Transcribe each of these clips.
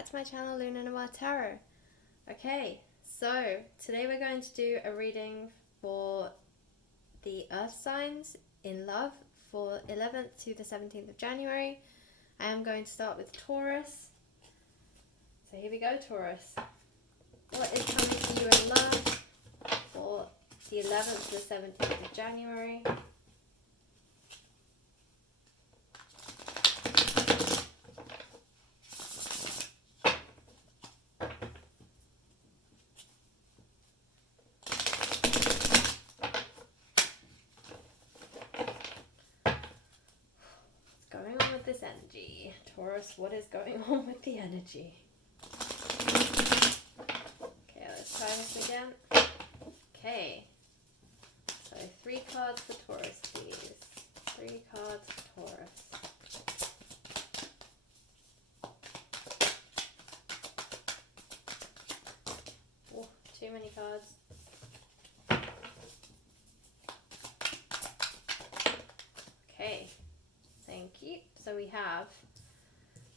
back to my channel, Luna Noir Tarot. Okay, so today we're going to do a reading for the earth signs in love for 11th to the 17th of January. I am going to start with Taurus. So here we go, Taurus. What is coming to you in love for the 11th to the 17th of January? This energy. Taurus, what is going on with the energy? Okay, let's try this again. Okay. So 3 cards for Taurus, please. 3 cards for Taurus. Oh, too many cards. Okay. Thank you. So we have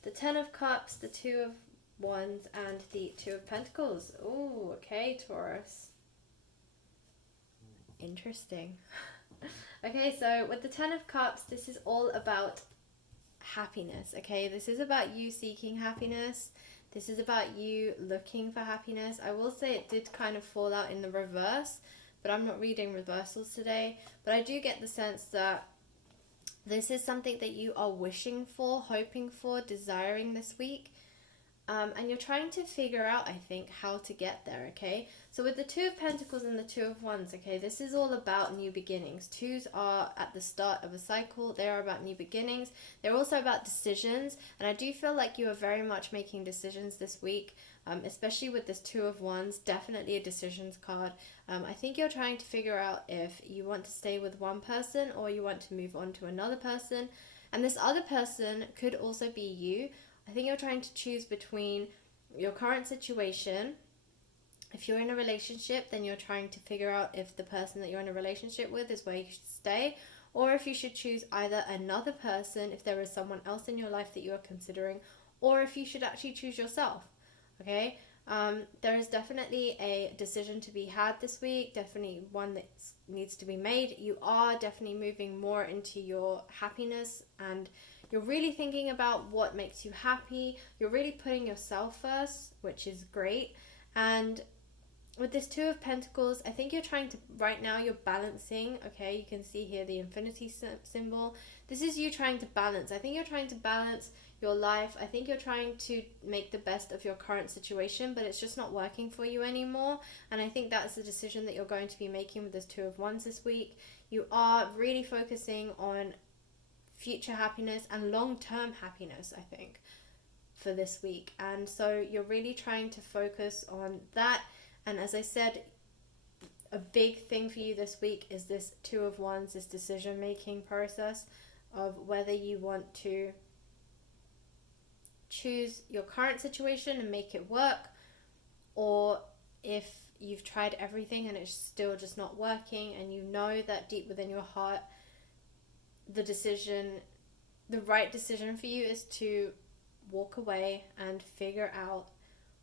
the 10 of Cups, the 2 of Wands, and the 2 of Pentacles. Oh, okay, Taurus. Interesting. Okay, so with the 10 of Cups, this is all about happiness, okay? This is about you seeking happiness. This is about you looking for happiness. I will say it did kind of fall out in the reverse, but I'm not reading reversals today. But I do get the sense that this is something that you are wishing for, hoping for, desiring this week. And you're trying to figure out, I think, how to get there, okay? So with the 2 of Pentacles and the 2 of Wands, okay, this is all about new beginnings. 2s are at the start of a cycle. They are about new beginnings. They're also about decisions. And I do feel like you are very much making decisions this week, especially with this 2 of Wands. Definitely a decisions card. I think you're trying to figure out if you want to stay with one person or you want to move on to another person. And this other person could also be you. I think you're trying to choose between your current situation. If you're in a relationship, then you're trying to figure out if the person that you're in a relationship with is where you should stay, or if you should choose either another person, if there is someone else in your life that you are considering, or if you should actually choose yourself, okay? There is definitely a decision to be had this week, definitely one that needs to be made. You are definitely moving more into your happiness, and you're really thinking about what makes you happy. You're really putting yourself first, which is great. And with this 2 of Pentacles, I think you're trying to, right now you're balancing, okay? You can see here the infinity symbol. This is you trying to balance. I think you're trying to balance your life. I think you're trying to make the best of your current situation, but it's just not working for you anymore. And I think that's the decision that you're going to be making with this 2 of Wands this week. You are really focusing on future happiness and long-term happiness, I think, for this week. And so you're really trying to focus on that. And as I said, a big thing for you this week is this 2 of Wands, this decision-making process of whether you want to choose your current situation and make it work, or if you've tried everything and it's still just not working, and you know that deep within your heart the right decision for you is to walk away and figure out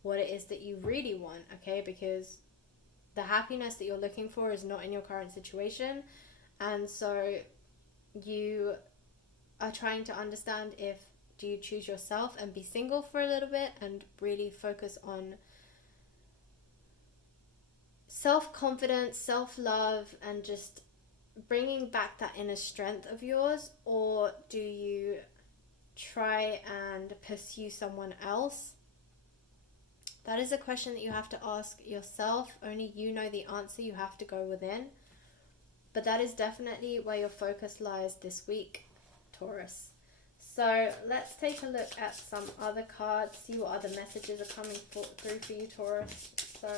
what it is that you really want, okay? Because the happiness that you're looking for is not in your current situation. And so you are trying to understand, if do you choose yourself and be single for a little bit and really focus on self-confidence, self-love, and just bringing back that inner strength of yours, or do you try and pursue someone else? That is a question that you have to ask yourself. Only you know the answer. You have to go within. But that is definitely where your focus lies this week, Taurus. So let's take a look at some other cards, see what other messages are coming through for you, Taurus. So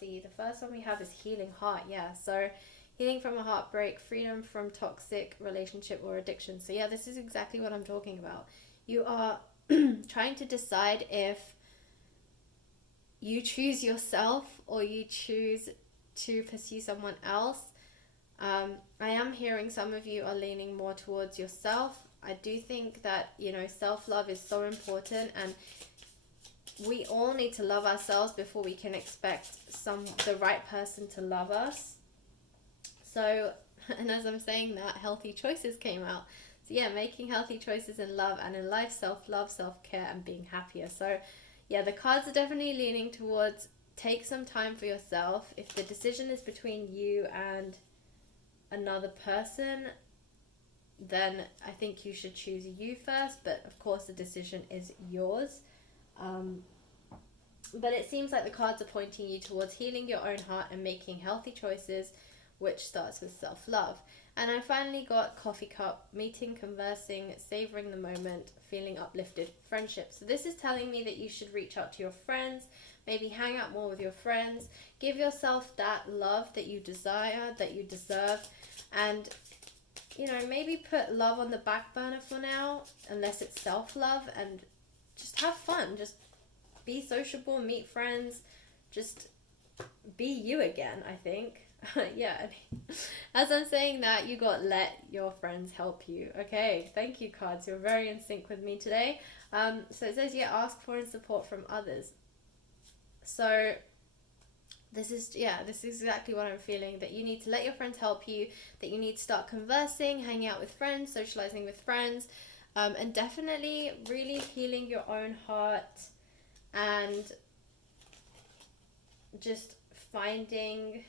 see, the first one we have is healing heart. Yeah, so healing from a heartbreak, freedom from toxic relationship or addiction. So yeah, this is exactly what I'm talking about. You are trying to decide if you choose yourself or you choose to pursue someone else. I am hearing some of you are leaning more towards yourself. I do think that, you know, self-love is so important, and we all need to love ourselves before we can expect the right person to love us. So, and as I'm saying that, healthy choices came out. So yeah, making healthy choices in love and in life, self-love, self-care, and being happier. So yeah, the cards are definitely leaning towards take some time for yourself. If the decision is between you and another person, then I think you should choose you first, but of course the decision is yours. But it seems like the cards are pointing you towards healing your own heart and making healthy choices, which starts with self-love. And I finally got coffee cup, meeting, conversing, savoring the moment, feeling uplifted, friendship. So this is telling me that you should reach out to your friends, maybe hang out more with your friends, give yourself that love that you desire, that you deserve, and, you know, maybe put love on the back burner for now, unless it's self-love, and just have fun. Just be sociable, meet friends, just be you again, I think. Yeah, as I'm saying that, you got let your friends help you. Okay, thank you, cards. You're very in sync with me today. So it says, yeah, ask for and support from others. So this is exactly what I'm feeling, that you need to let your friends help you, that you need to start conversing, hanging out with friends, socializing with friends, and definitely really healing your own heart and just finding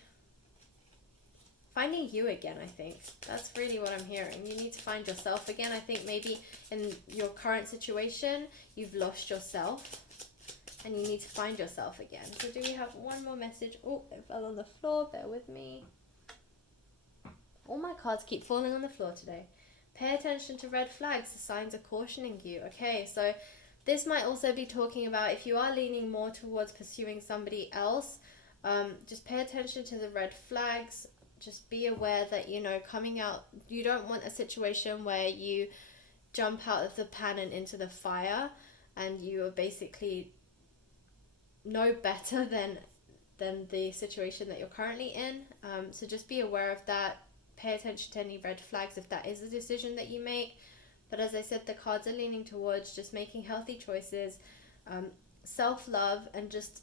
you again. I think that's really what I'm hearing. You need to find yourself again. I think maybe in your current situation you've lost yourself and you need to find yourself again. So do we have one more message? Oh, it fell on the floor, bear with me. All my cards keep falling on the floor today. Pay attention to red flags. The signs are cautioning you. Okay, so this might also be talking about if you are leaning more towards pursuing somebody else, just pay attention to the red flags. Just be aware that, you know, coming out, you don't want a situation where you jump out of the pan and into the fire and you are basically no better than the situation that you're currently in. So just be aware of that. Pay attention to any red flags if that is a decision that you make. But as I said, the cards are leaning towards just making healthy choices, self-love, and just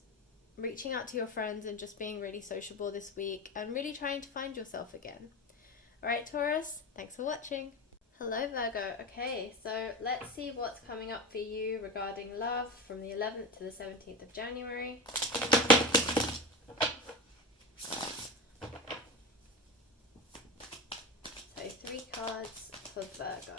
reaching out to your friends and just being really sociable this week and really trying to find yourself again. Alright, Taurus, thanks for watching. Hello, Virgo. Okay, so let's see what's coming up for you regarding love from the 11th to the 17th of January. So 3 cards for Virgo.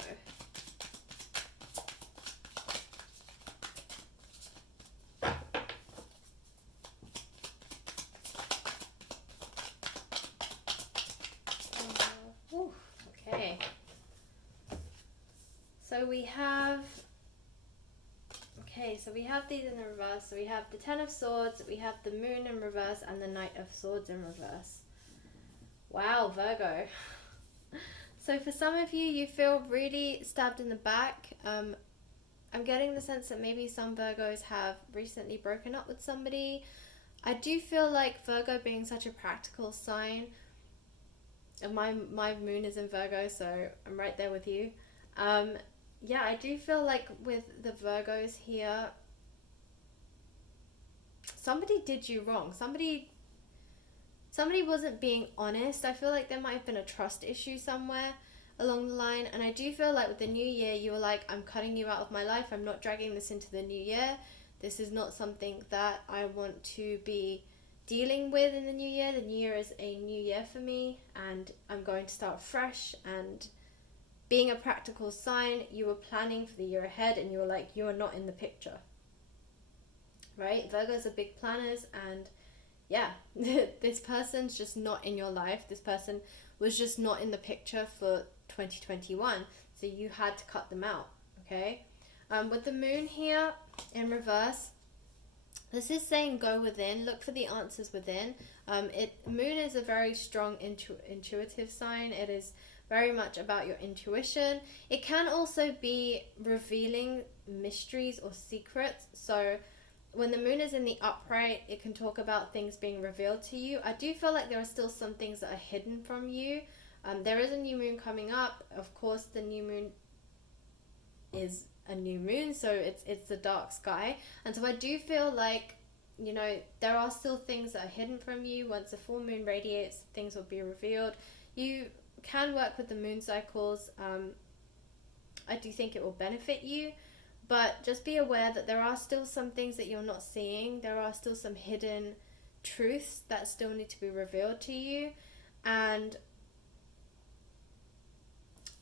Okay, so we have these in the reverse. So we have the Ten of Swords, we have the Moon in reverse, and the Knight of Swords in reverse. Wow, Virgo. So for some of you, you feel really stabbed in the back. I'm getting the sense that maybe some Virgos have recently broken up with somebody. I do feel like Virgo being such a practical sign, and my moon is in Virgo, so I'm right there with you. Yeah, I do feel like with the Virgos here, somebody did you wrong. Somebody wasn't being honest. I feel like there might have been a trust issue somewhere along the line, and I do feel like with the new year, you were like, I'm cutting you out of my life. I'm not dragging this into the new year. This is not something that I want to be dealing with in the new year. The new year is a new year for me, and I'm going to start fresh. And being a practical sign, you were planning for the year ahead, and you were like, you are not in the picture, right? Virgos are big planners, and yeah, this person's just not in your life. This person was just not in the picture for 2021, so you had to cut them out. Okay, with the moon here in reverse, this is saying go within, look for the answers within. Moon is a very strong intuitive sign. It is very much about your intuition. It can also be revealing mysteries or secrets. So when the moon is in the upright, it can talk about things being revealed to you. I do feel like there are still some things that are hidden from you. There is a new moon coming up. Of course, the new moon is a new moon, so it's the dark sky. And so I do feel like, you know, there are still things that are hidden from you. Once the full moon radiates, things will be revealed. You can work with the moon cycles. I do think it will benefit you, but just be aware that there are still some things that you're not seeing. There are still some hidden truths that still need to be revealed to you. And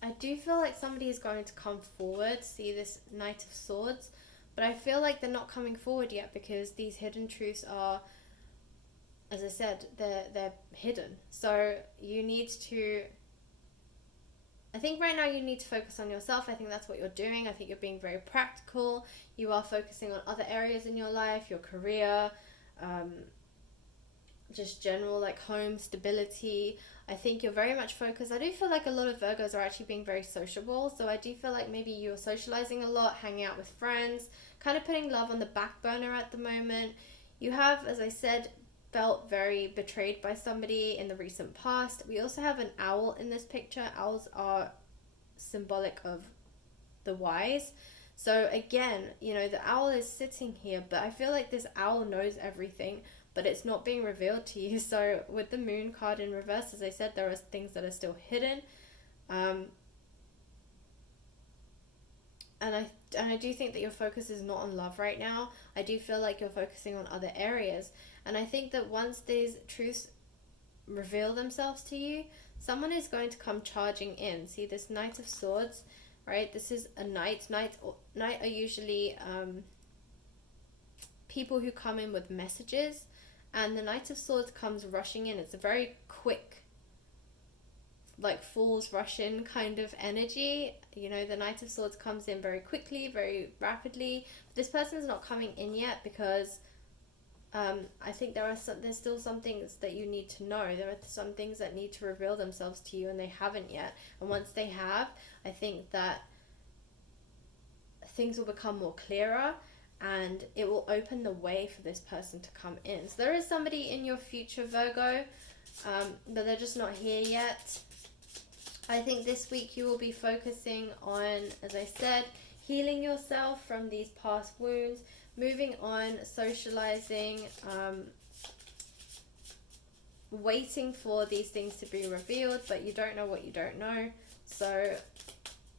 I do feel like somebody is going to come forward. See this Knight of Swords, but I feel like they're not coming forward yet because these hidden truths are, as I said, they're hidden. So you need to, I think right now you need to focus on yourself. I think that's what you're doing. I think you're being very practical. You are focusing on other areas in your life, your career, just general like home stability. I think you're very much focused. I do feel like a lot of Virgos are actually being very sociable. So I do feel like maybe you're socializing a lot, hanging out with friends, kind of putting love on the back burner at the moment. You have, as I said, felt very betrayed by somebody in the recent past. We also have an owl in this picture. Owls are symbolic of the wise. So again, you know, the owl is sitting here, but I feel like this owl knows everything, but it's not being revealed to you. So with the moon card in reverse, as I said, there are things that are still hidden. And I do think that your focus is not on love right now. I do feel like you're focusing on other areas. And I think that once these truths reveal themselves to you, someone is going to come charging in. See this Knight of Swords, right? This is a knight. Knight are usually people who come in with messages. And the Knight of Swords comes rushing in. It's a very quick, like fools rush in kind of energy. You know, the Knight of Swords comes in very quickly, very rapidly. This person's not coming in yet because I think there's still some things that you need to know. There are some things that need to reveal themselves to you and they haven't yet. And once they have, I think that things will become more clearer and it will open the way for this person to come in. So there is somebody in your future, Virgo, but they're just not here yet. I think this week you will be focusing on, as I said, healing yourself from these past wounds, moving on, socializing, waiting for these things to be revealed, but you don't know what you don't know. So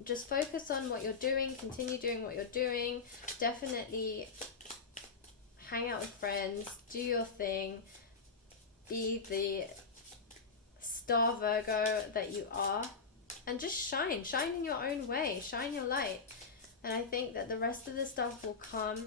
just focus on what you're doing, continue doing what you're doing. Definitely hang out with friends, do your thing, be the star Virgo that you are, and just shine in your own way, shine your light. And I think that the rest of the stuff will come,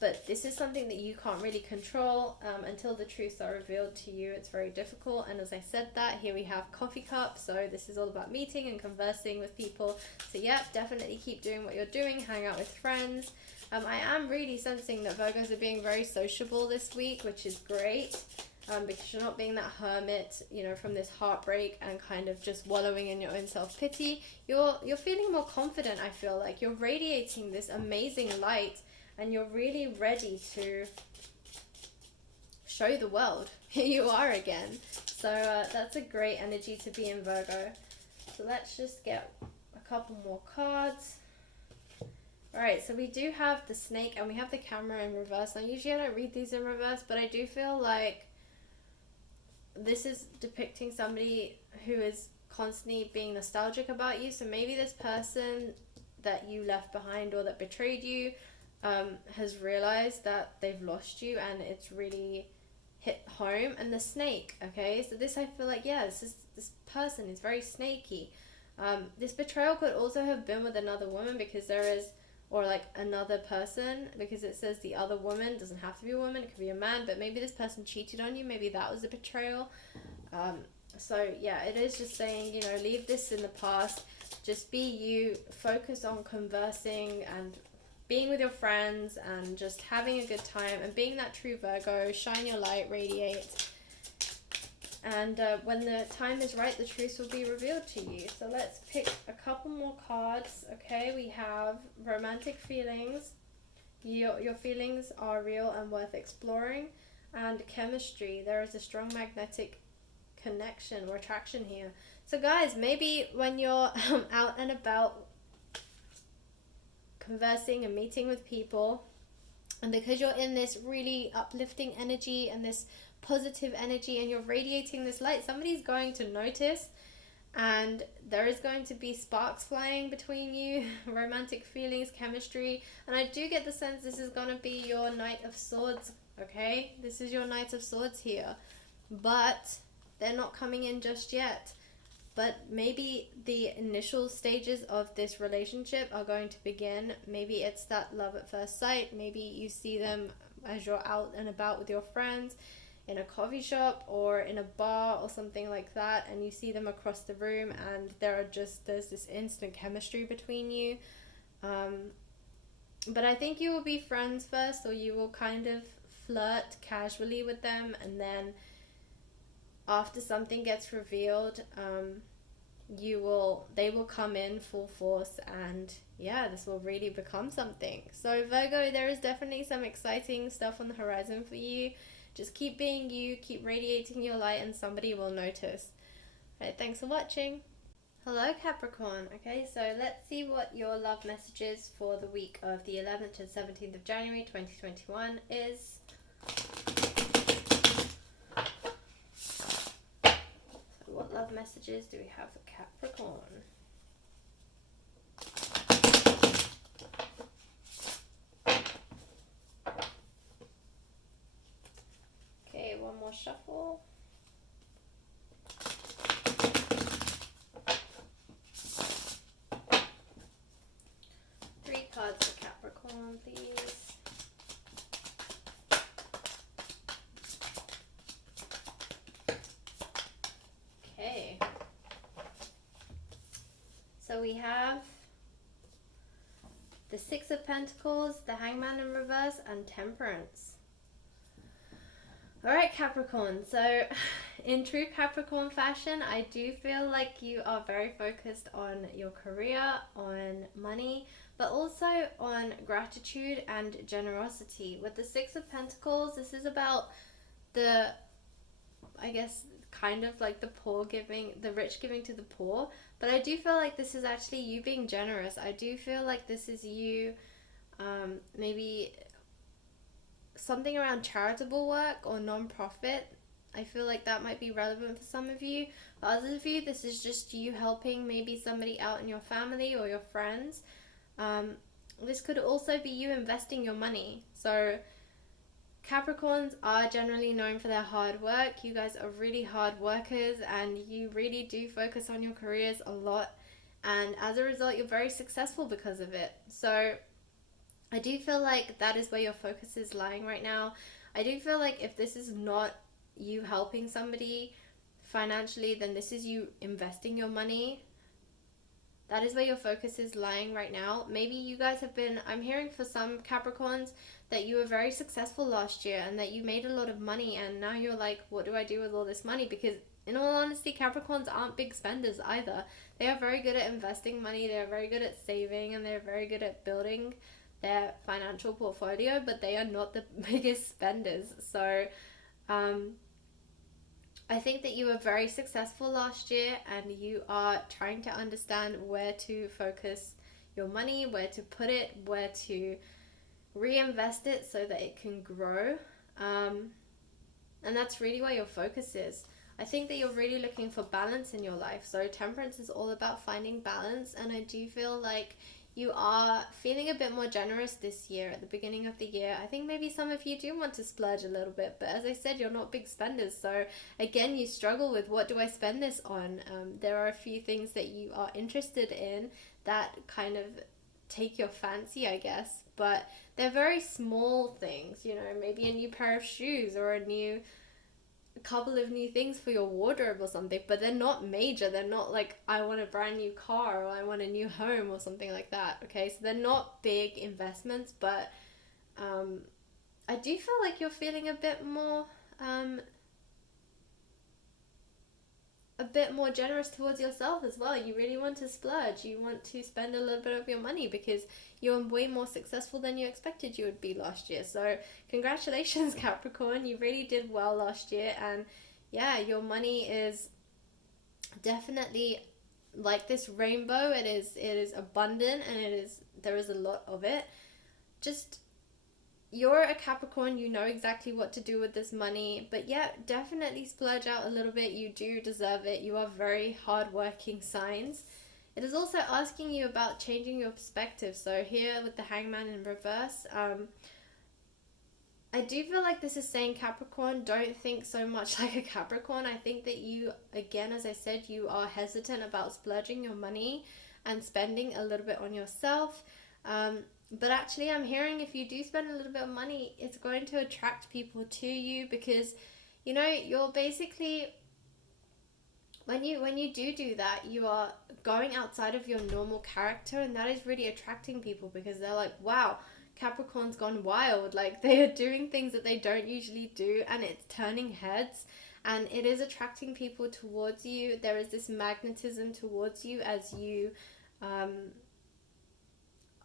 but this is something that you can't really control until the truths are revealed to you. It's very difficult. And as I said that, here we have coffee cup. So this is all about meeting and conversing with people. So yeah, definitely keep doing what you're doing. Hang out with friends. I am really sensing that Virgos are being very sociable this week, which is great. Because you're not being that hermit, you know, from this heartbreak and kind of just wallowing in your own self-pity. You're feeling more confident, I feel like. You're radiating this amazing light. And you're really ready to show the world who you are again. So that's a great energy to be in, Virgo. So let's just get a couple more cards. Alright, so we do have the snake and we have the camera in reverse. Now usually I don't read these in reverse, but I do feel like this is depicting somebody who is constantly being nostalgic about you. So maybe this person that you left behind or that betrayed you has realized that they've lost you and it's really hit home. And the snake, okay, so this I feel like, yeah, this person is very snaky. This betrayal could also have been with another woman because there is, or like another person, because it says the other woman, doesn't have to be a woman, it could be a man, but maybe this person cheated on you, maybe that was a betrayal. So yeah, it is just saying, you know, leave this in the past, just be you, focus on conversing and being with your friends and just having a good time and being that true Virgo. Shine your light, radiate. And when the time is right, the truth will be revealed to you. So let's pick a couple more cards. Okay, we have romantic feelings. Your feelings are real and worth exploring. And chemistry. There is a strong magnetic connection or attraction here. So guys, maybe when you're out and about conversing and meeting with people. And because you're in this really uplifting energy and this positive energy and you're radiating this light, somebody's going to notice, and there is going to be sparks flying between you, romantic feelings, chemistry. And I do get the sense this is going to be your Knight of Swords, okay? This is your Knight of Swords here. But they're not coming in just yet. But maybe the initial stages of this relationship are going to begin. Maybe it's that love at first sight. Maybe you see them as you're out and about with your friends in a coffee shop or in a bar or something like that, and you see them across the room and there's this instant chemistry between you. But I think you will be friends first, or you will kind of flirt casually with them, and then after something gets revealed, they will come in full force, and yeah, this will really become something. So Virgo, there is definitely some exciting stuff on the horizon for you. Just keep being you, keep radiating your light, and somebody will notice. Right, thanks for watching. Hello Capricorn. Okay, so let's see what your love messages for the week of the 11th to 17th of January 2021 is. So what love messages do we have for Capricorn? Okay, one more shuffle. Three cards for Capricorn, please. Okay. So we have the Six of Pentacles, the Hangman in reverse, and Temperance. Alright Capricorn, so in true Capricorn fashion, I do feel like you are very focused on your career, on money, but also on gratitude and generosity. With the Six of Pentacles, this is about the, I guess, kind of like the poor giving, the rich giving to the poor, but I do feel like this is actually you being generous. I do feel like this is you maybe something around charitable work or non-profit. I feel like that might be relevant for some of you. For others of you, this is just you helping maybe somebody out in your family or your friends. This could also be you investing your money. So Capricorns are generally known for their hard work. You guys are really hard workers, and you really do focus on your careers a lot. And as a result, you're very successful because of it. So I do feel like that is where your focus is lying right now. I do feel like if this is not you helping somebody financially, then this is you investing your money. That is where your focus is lying right now. Maybe you guys have been, I'm hearing for some Capricorns that you were very successful last year and that you made a lot of money, and now you're like, what do I do with all this money? Because in all honesty, Capricorns aren't big spenders either. They are very good at investing money, they're very good at saving, and they're very good at building their financial portfolio, but they are not the biggest spenders. So I think that you were very successful last year, and you are trying to understand where to focus your money, where to put it, where to reinvest it so that it can grow. And that's really where your focus is. I think that you're really looking for balance in your life. So Temperance is all about finding balance, and I do feel like you are feeling a bit more generous this year at the beginning of the year. I think maybe some of you do want to splurge a little bit, but as I said, you're not big spenders. So again, you struggle with, what do I spend this on? There are a few things that you are interested in that kind of take your fancy, I guess, but they're very small things, you know, maybe a new pair of shoes or a couple of new things for your wardrobe or something, but they're not major. They're not like, I want a brand new car or I want a new home or something like that. Okay, so they're not big investments, but I do feel like you're feeling a bit more generous towards yourself as well. You really want to splurge. You want to spend a little bit of your money because you're way more successful than you expected you would be last year. So congratulations, Capricorn. You really did well last year, and yeah, your money is definitely like this rainbow. It is abundant, and there is a lot of it. Just, you're a Capricorn, you know exactly what to do with this money, but yeah, definitely splurge out a little bit. You do deserve it. You are very hardworking signs. It is also asking you about changing your perspective. So here with the Hangman in reverse, I do feel like this is saying, Capricorn, don't think so much like a Capricorn. I think that you, again, as I said, you are hesitant about splurging your money and spending a little bit on yourself. But actually, I'm hearing if you do spend a little bit of money, it's going to attract people to you, because, you know, you're basically, when you do that, you are going outside of your normal character, and that is really attracting people, because they're like, wow, Capricorn's gone wild. Like, they are doing things that they don't usually do, and it's turning heads, and it is attracting people towards you. There is this magnetism towards you as you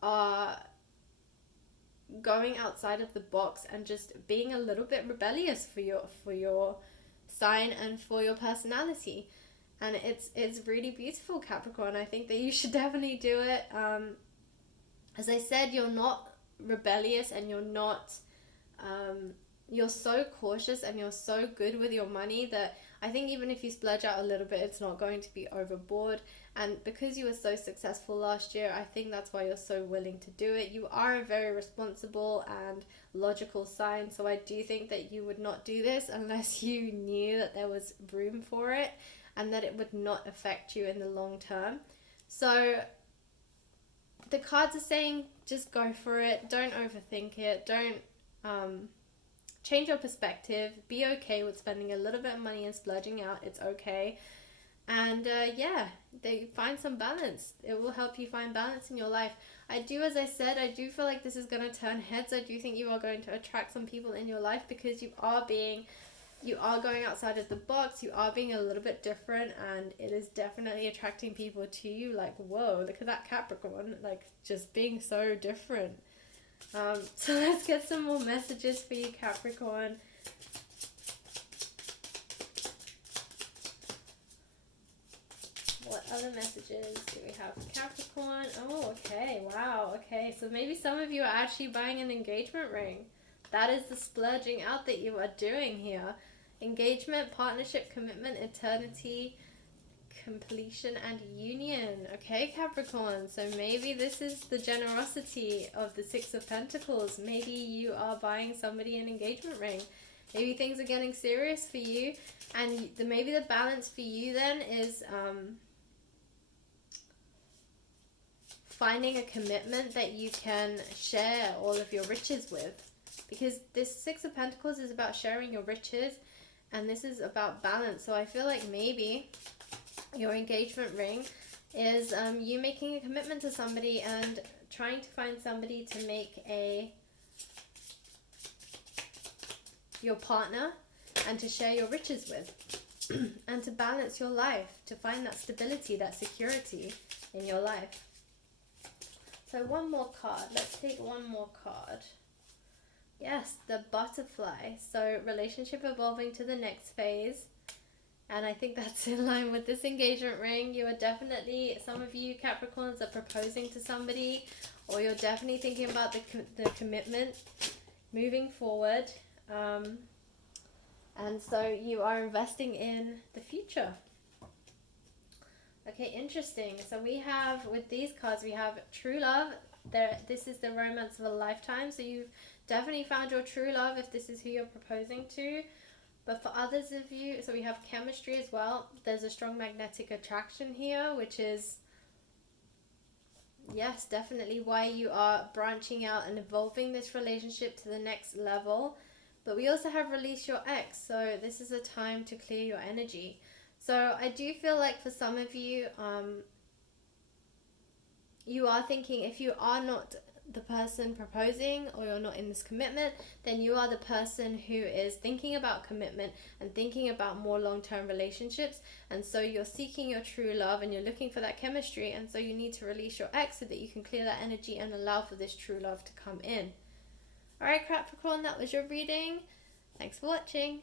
are going outside of the box and just being a little bit rebellious for your sign and for your personality. And it's really beautiful, Capricorn. I think that you should definitely do it. As I said, you're not rebellious, and you're not you're so cautious, and you're so good with your money that I think even if you splurge out a little bit, it's not going to be overboard. And because you were so successful last year, I think that's why you're so willing to do it. You are a very responsible and logical sign, so I do think that you would not do this unless you knew that there was room for it and that it would not affect you in the long term. So the cards are saying, just go for it. Don't overthink it. Don't change your perspective. Be okay with spending a little bit of money and splurging out. It's okay. And they find some balance. It will help you find balance in your life. As I said, I do feel like this is going to turn heads. I do think you are going to attract some people in your life, because you are going outside of the box. You are being a little bit different, and it is definitely attracting people to you. Like, whoa, look at that Capricorn, like, just being so different. So let's get some more messages for you, Capricorn. What other messages do we have for Capricorn? Oh, okay, wow, okay. So maybe some of you are actually buying an engagement ring. That is the splurging out that you are doing here. Engagement, partnership, commitment, eternity, completion, and union. Okay, Capricorn. So maybe this is the generosity of the Six of Pentacles. Maybe you are buying somebody an engagement ring. Maybe things are getting serious for you. And maybe the balance for you then is finding a commitment that you can share all of your riches with. Because this Six of Pentacles is about sharing your riches, and this is about balance. So I feel like maybe your engagement ring is you making a commitment to somebody and trying to find somebody to make your partner and to share your riches with and to balance your life, to find that stability, that security in your life. So one more card. Let's take one more card. Yes, the butterfly. So relationship evolving to the next phase. And I think that's in line with this engagement ring. You are definitely, some of you Capricorns are proposing to somebody, or you're definitely thinking about the commitment moving forward. And so you are investing in the future. Okay, interesting. So we have, with these cards, we have true love. This is the romance of a lifetime. So you've definitely found your true love if this is who you're proposing to. But for others of you, so we have chemistry as well. There's a strong magnetic attraction here, which is, yes, definitely why you are branching out and evolving this relationship to the next level. But we also have release your ex. So this is a time to clear your energy. So I do feel like for some of you, you are thinking, if you are not the person proposing, or you're not in this commitment, then you are the person who is thinking about commitment and thinking about more long-term relationships. And so you're seeking your true love and you're looking for that chemistry. And so you need to release your ex so that you can clear that energy and allow for this true love to come in. Alright, Capricorn, that was your reading. Thanks for watching.